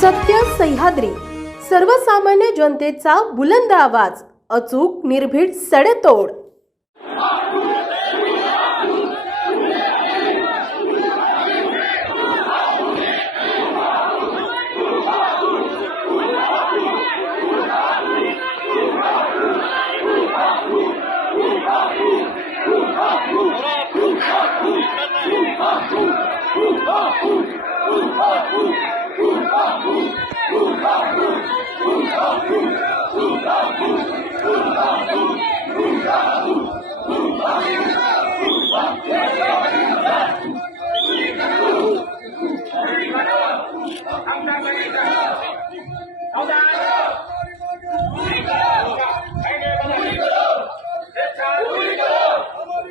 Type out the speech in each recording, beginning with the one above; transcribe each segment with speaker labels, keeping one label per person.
Speaker 1: सत्य सह्याद्री. सर्वसामान्य जनतेचा बुलंद आवाज अचूक निर्भीड सडेतोड.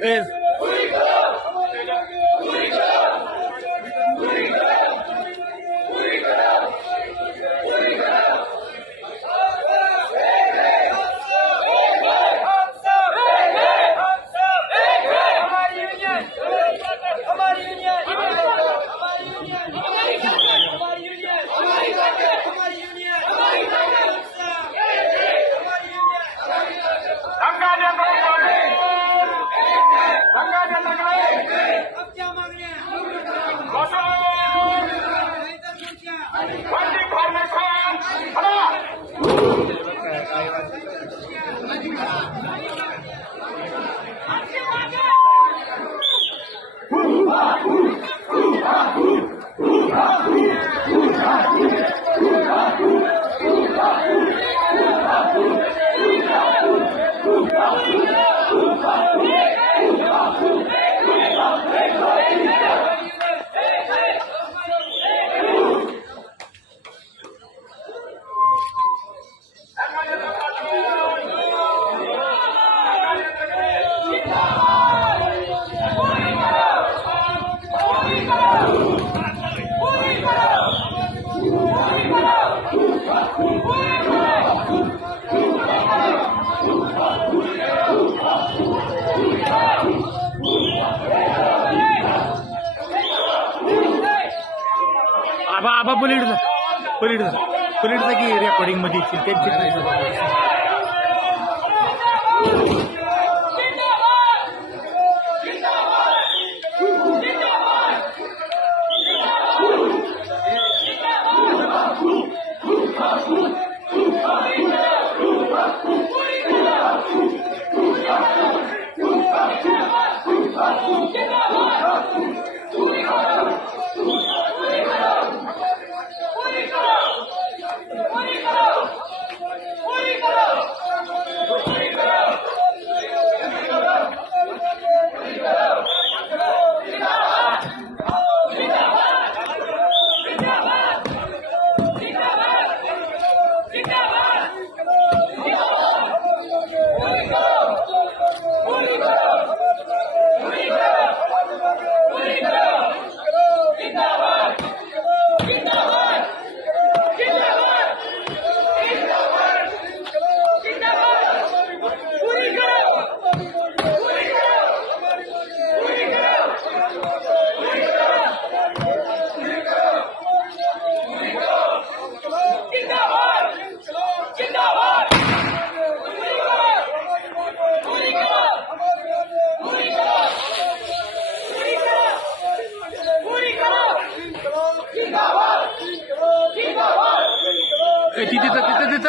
Speaker 2: हमारी
Speaker 3: Come पलीड जा. पलीड जा. पलीड जा की रेकॉर्डिंगमध्ये येतील. त्यांची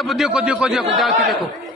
Speaker 3: तिथे तिथे देखो देखो देखो जाओ देखो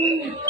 Speaker 1: Mm-hmm.